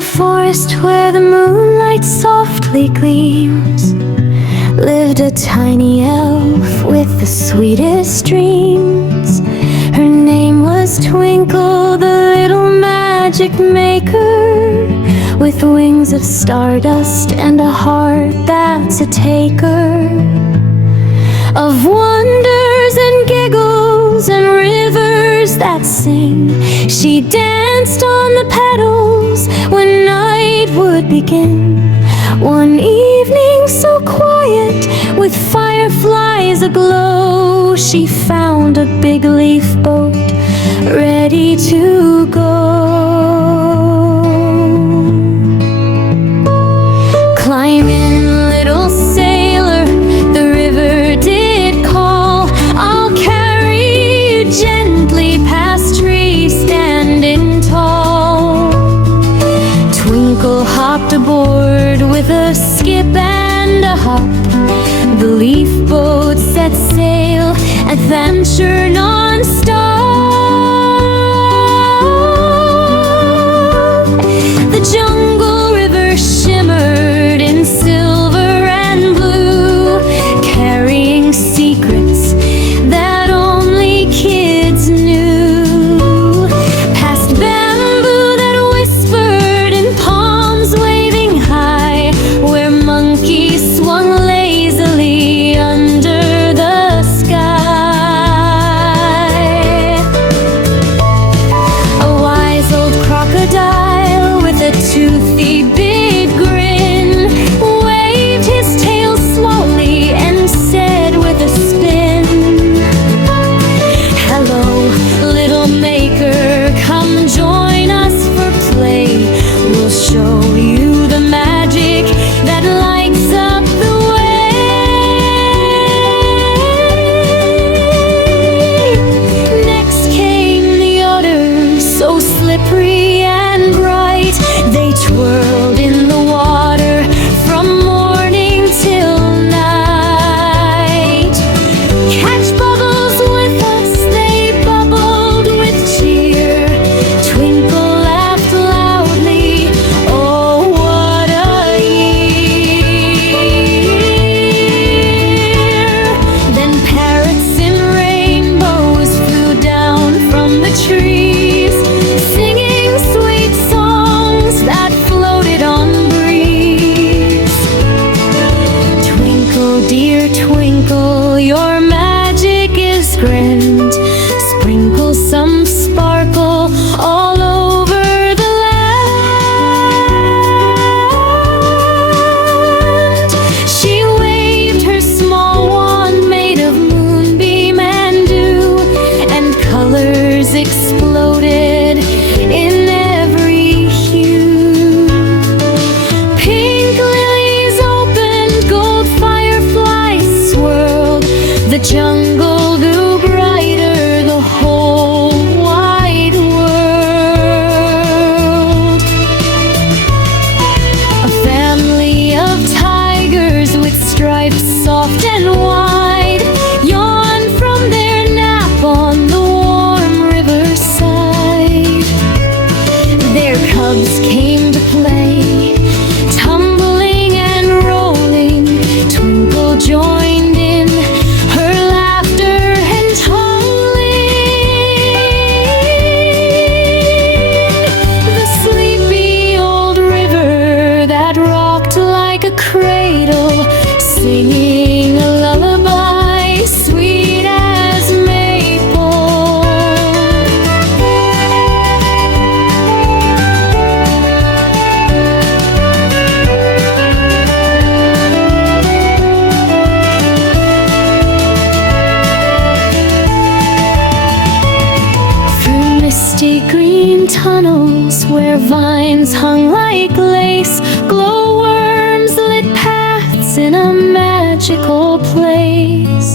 a forest where the moonlight softly gleams, lived a tiny elf with the sweetest dreams. Her name was Twinkle, the little magic maker, with wings of stardust and a heart that's a taker of wonders and giggles and rivers that sing. She danced on the petals when night would begin. One evening so quiet, with fireflies aglow, she found a big leaf boat ready to go. Climb in, little sailor, the river did call. I'll carry you gently past trees standing tall. Twinkle hopped aboard with a skip and a hop. The leaf boat set sail, adventure non-stop. The jungle river shimmered in silver and blue, carrying secrets that only kids knew. Past bamboo that whispered and palms waving high, where monkeys swung lazily under the sky. A wise old crocodile with a toothy big grin waved his tail slowly and said with a spin, "Hello, little maker, come join us for play. We'll show you the magic that lights up the way." Next came the otters, so slippery and bright, they twirled in the water from morning till night. Catch bubbles with us, they bubbled with cheer. Twinkle laughed loudly, oh what a year. Then parrots in rainbows flew down from the trees, singing sweet songs that floated on the breeze. Twinkle, dear twinkle, your magic is grand. Sprinkle some sparkle all over the land. She waved her small wand made of moonbeam and dew, and colors exploded in every hue. Pink lilies opened, gold fireflies swirled, the jungle grew brighter, the whole wide world. A family of tigers with stripes soft and wide yawned from their nap on the warm riverside. Their cubs came to play, tumbling and rolling. Twinkle joined in, her laughter and tolling. The sleepy old river that rocked like a cradle, singing a lullaby sweet as maple. Through misty green tunnels where vines hung like lace, glowworms lit paths in a magical place.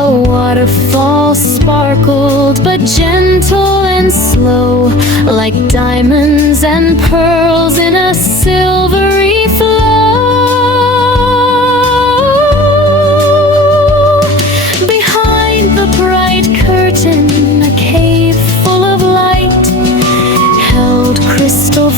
A waterfall sparkled but gentle and slow, like diamonds and pearls in a silvery flow. Behind the bright curtain, a cave full of light held crystal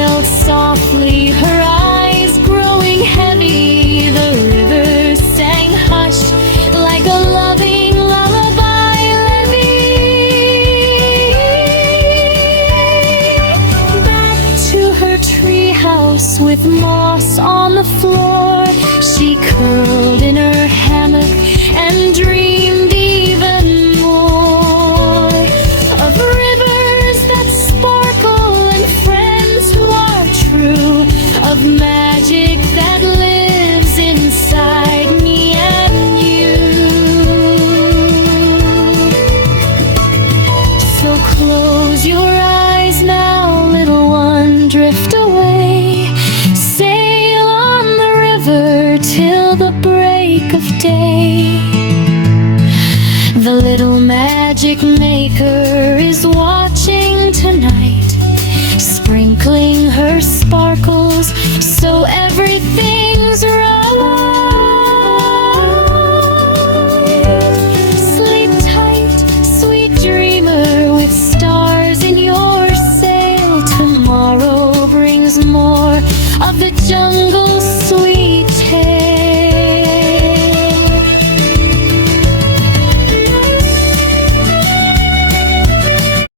sailed softly, her eyes growing heavy. The river sang hushed like a loving lullaby levy. Back to her treehouse with moss on the floor, she curled in her hammock and dreamed even more of rivers that sparkle and friends who are true, of magic that lives inside me and you. So close your eyes now, little one, drift away, sail on the river till the break of day. The little magic maker is watching tonight, sprinkling her sparkles so everything's right. Sleep tight, sweet dreamer, with stars in your sail. Tomorrow brings more of the jungle